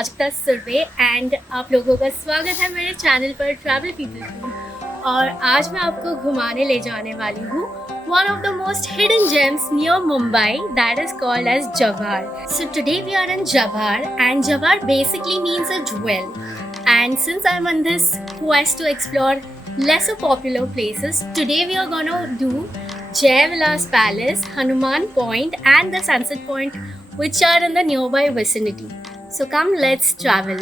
प्राजक्ता सुर्वे एंड आप लोगों का स्वागत है मेरे चैनल पर ट्रैवल पीपल की। और आज मैं आपको घुमाने ले जाने वाली हूँ one of the most hidden gems near Mumbai that is called as Jawhar. So today we are in Jawhar and Jawhar basically means a jewel. And since I'm on this quest to explore lesser popular places, today we are gonna do Jai Vilas Palace, Hanuman Point and the Sunset Point which are in the nearby vicinity. So come, let's travel.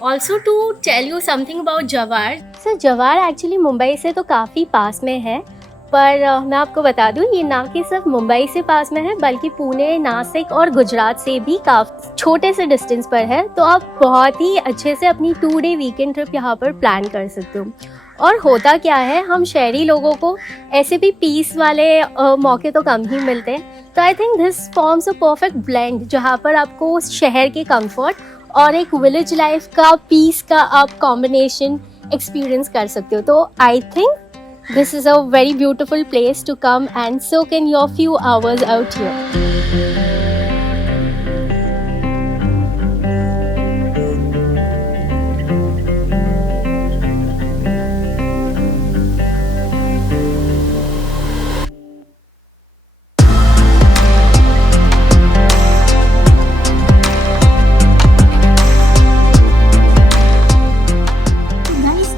Also to tell you something about Jawhar. So Jawhar actually Mumbai से तो काफ़ी पास में है, पर मैं आपको बता दूं ये ना कि सिर्फ मुंबई से पास में है बल्कि पुणे, नासिक और गुजरात से भी काफ़ी छोटे से डिस्टेंस पर है। तो आप बहुत ही अच्छे से अपनी 2 डे वीकेंड ट्रिप यहाँ पर प्लान कर सकते हो। और होता क्या है, हम शहरी लोगों को ऐसे भी पीस वाले मौके तो कम ही मिलते हैं। तो I think this forms a perfect blend जहाँ पर आपको शहर के कंफर्ट और एक विलेज लाइफ का पीस का आप कॉम्बिनेशन एक्सपीरियंस कर सकते हो। तो I think this is a very beautiful place to come and soak in your few hours out here.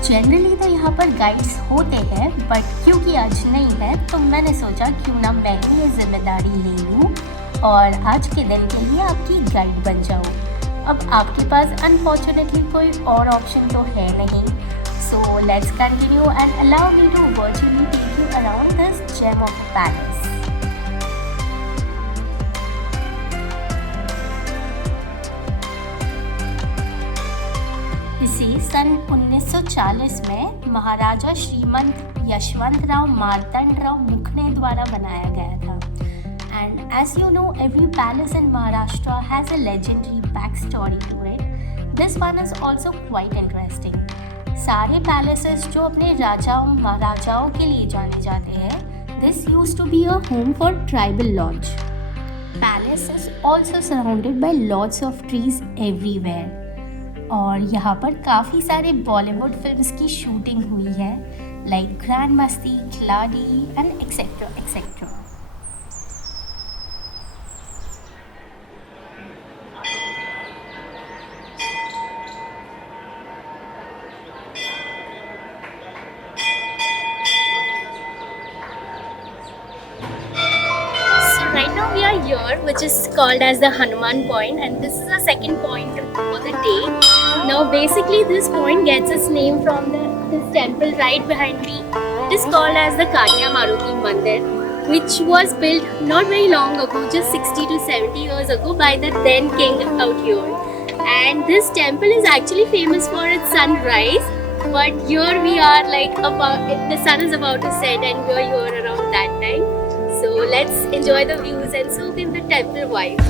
Generally तो यहाँ पर गाइड्स होते हैं, बट क्योंकि आज नहीं है तो मैंने सोचा क्यों ना मैं ही ये जिम्मेदारी ले लूँ और आज के दिन के लिए आपकी गाइड बन जाऊँ। अब आपके पास अनफॉर्चुनेटली कोई और ऑप्शन तो है नहीं, so let's continue and allow me to virtually take you around this gem of palace. इसे सन 1940 में महाराजा श्रीमंत यशवंतराव मार्तंडराव मुखणे द्वारा बनाया गया था। And as you know, every palace in Maharashtra has a legendary back story to it. This one is also quite interesting. सारे palaces जो अपने राजाओं महाराजाओं के लिए जाने जाते हैं, this used to be a home for tribal lords. Palace is also surrounded by lots of trees everywhere. और यहाँ पर काफ़ी सारे बॉलीवुड फिल्म्स की शूटिंग हुई है, लाइक ग्रैंड मस्ती, खिलाड़ी and etcetera etcetera. Right now we are here, which is called as the Hanuman Point, and this is the second point for the day. Now basically this point gets its name from this temple right behind me. It is called as the Katya Maruti Mandir, which was built not very long ago, just 60 to 70 years ago, by the then king out here. And this temple is actually famous for its sunrise, but here we are like the sun is about to set and we are here around that time. So let's enjoy the views and soak in the temple vibe.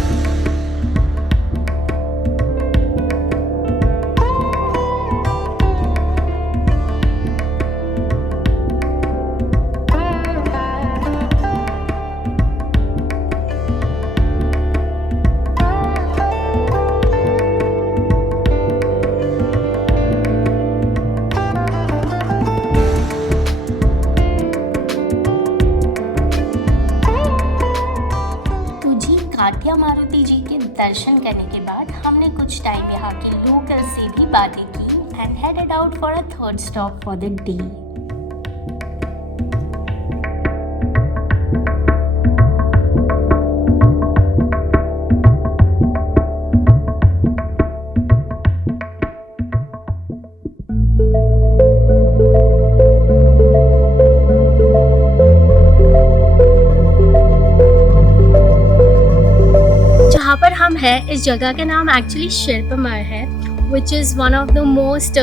Katiya Maruti ji के दर्शन करने के बाद हमने कुछ टाइम यहाँ के लोकल से भी बातें की and headed out for a third stop for the day. पर हम हैं इस जगह का नाम एक्चुअली शिल्पमर है, which is one of the most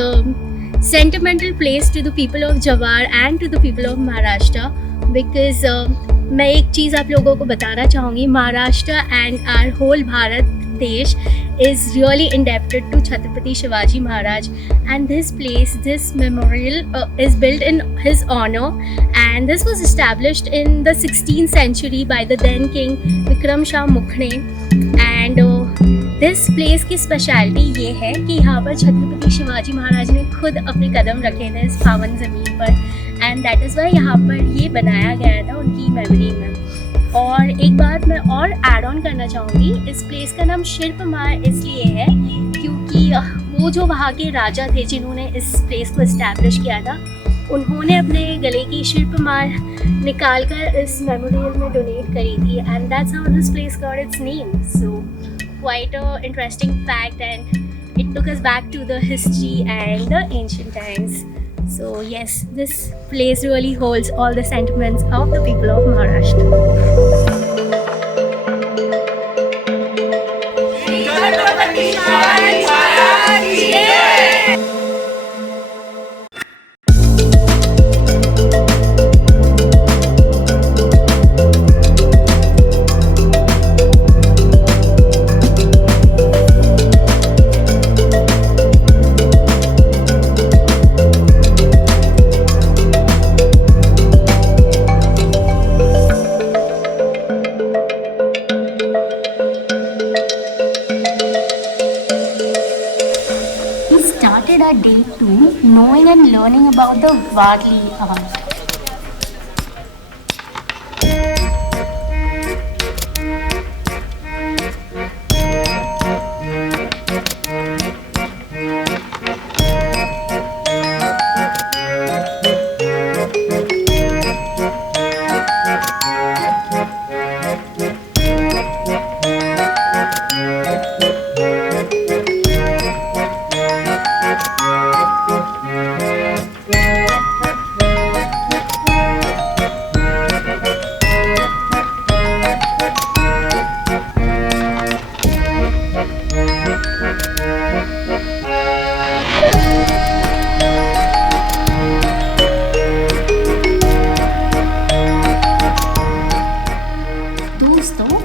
sentimental place to the people of Jawhar and to the people of Maharashtra, because मैं एक चीज़ आप लोगों को बताना चाहूँगी, Maharashtra and our whole Bharat देश is really indebted to Chhatrapati Shivaji Maharaj, and this place, this memorial is built in his honor, and this was established in the 16th century by the then king Vikram Shah Mukhne, and this place की स्पेशलिटी ये है कि यहाँ पर छत्रपति शिवाजी महाराज ने खुद अपने कदम रखे थे इस पावन ज़मीन पर, एंड दैट इज़ वाई यहाँ पर ये बनाया गया था उनकी मेमोरी में। और एक बात मैं और ऐड ऑन करना चाहूँगी, इस प्लेस का नाम शिल्पमार इसलिए है क्योंकि वो जो वहाँ के राजा थे जिन्होंने इस प्लेस को इस्टेब्लिश किया था, उन्होंने अपने गले की शिल्पमार निकाल कर इस मेमोरियल में डोनेट करी थी, and that's how this place got its name. So quite a interesting fact, and it took us back to the history and the ancient times. So yes, this place really holds all the sentiments of the people of Maharashtra. Our day 2 knowing and learning about the Wadli art.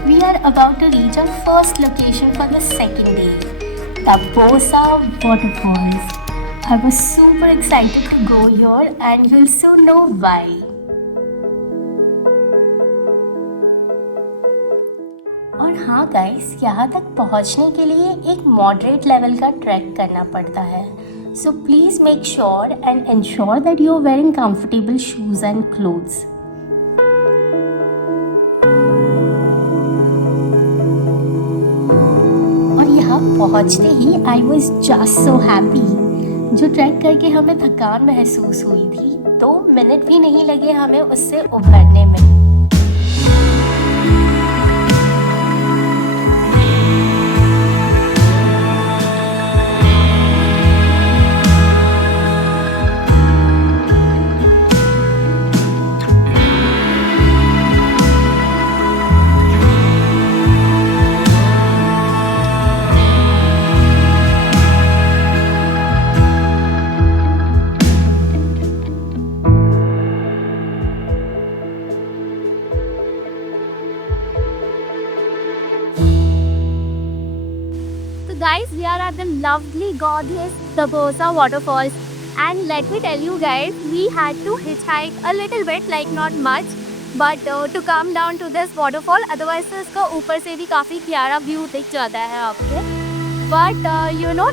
We are about to reach our first location for the second day, the Bosa Waterfalls. I was super excited to go here and you'll soon know why. और हाँ गाइस, यहाँ तक पहुँचने के लिए एक moderate level का ट्रैक करना पड़ता है. So please make sure and ensure that you are wearing comfortable shoes and clothes. पहुँचते ही I was just so happy. जो ट्रैक करके हमें थकान महसूस हुई थी, 2 मिनट भी नहीं लगे हमें उससे उभरने में. Guys, we are at the lovely gorgeous Bosa waterfalls, and let me tell you guys, we had to hitchhike a little bit, like not much, but to come down to this waterfall. Otherwise तो इसका ऊपर से भी काफ़ी प्यारा व्यू दिख जाता है आपके. But you know,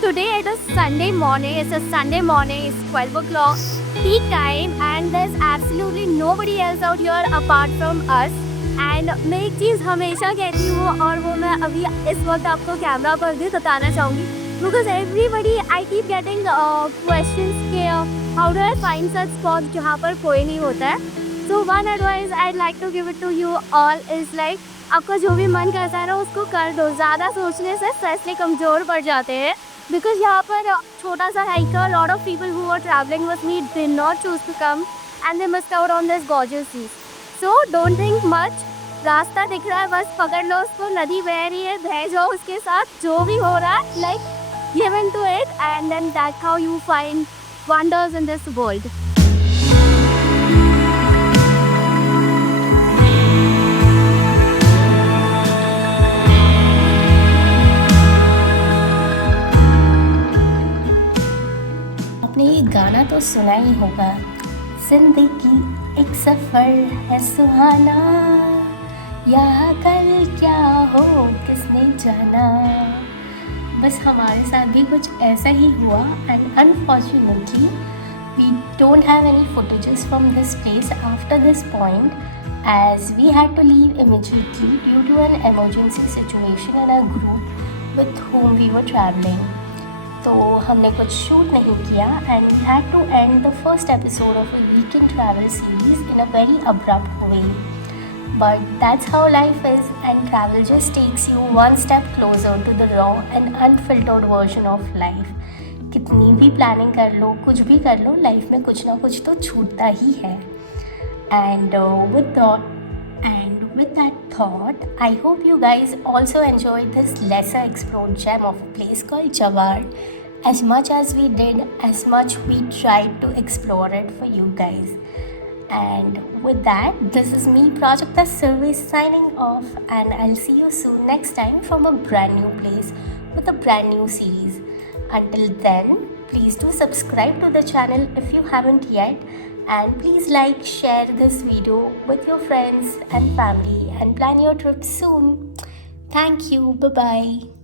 today it is Sunday morning. It's a Sunday morning. It's 12 o'clock peak time, and there's absolutely nobody else out here apart from us. And मैं एक चीज़ हमेशा कहती हूँ, और वो मैं अभी इस वक्त आपको कैमरा पर भी बताना चाहूँगी, because everybody I keep getting questions के how do I find such spot जहाँ पर कोई नहीं होता है. So one advice I like to give it to you all is like, आपका जो भी मन करता है ना उसको कर दो. ज़्यादा सोचने से स्ट्रेस कमज़ोर पड़ जाते हैं, बिकॉज यहाँ पर छोटा सा hiker, lot of people who are travelling with me did not choose to come and they missed out on this gorgeous seas. So don't think much. रास्ता दिख रहा है, बस पकड़ लो उसको. नदी बह रही है, बह जाओ उसके साथ. जो भी हो रहा है, like give in to it, and then that's how you find wonders in this world. आपने ये गाना तो सुना ही होगा, जिंदगी एक सफर है सुहाना, यहाँ कल क्या हो किसने जाना। बस हमारे साथ भी कुछ ऐसा ही हुआ and unfortunately we don't have any footages from this place after this point as we had to leave immediately due to an emergency situation in a group with whom we were traveling. तो हमने कुछ shoot नहीं किया and we had to end the first episode of a weekend travel series in a very abrupt way. But that's how life is, and travel just takes you one step closer to the raw and unfiltered version of life. कितनी भी प्लानिंग कर लो, कुछ भी कर लो, लाइफ में कुछ ना कुछ तो छूटता ही है. And with that thought, I hope you guys also enjoyed this lesser explored gem of a place called Jawar as much as we did, as much we tried to explore it for you guys. And with that, this is me, Prajakta Service, signing off, and I'll see you soon next time from a brand new place with a brand new series. Until then, please do subscribe to the channel if you haven't yet, and please like, share this video with your friends and family, and plan your trip soon. Thank you. Bye bye.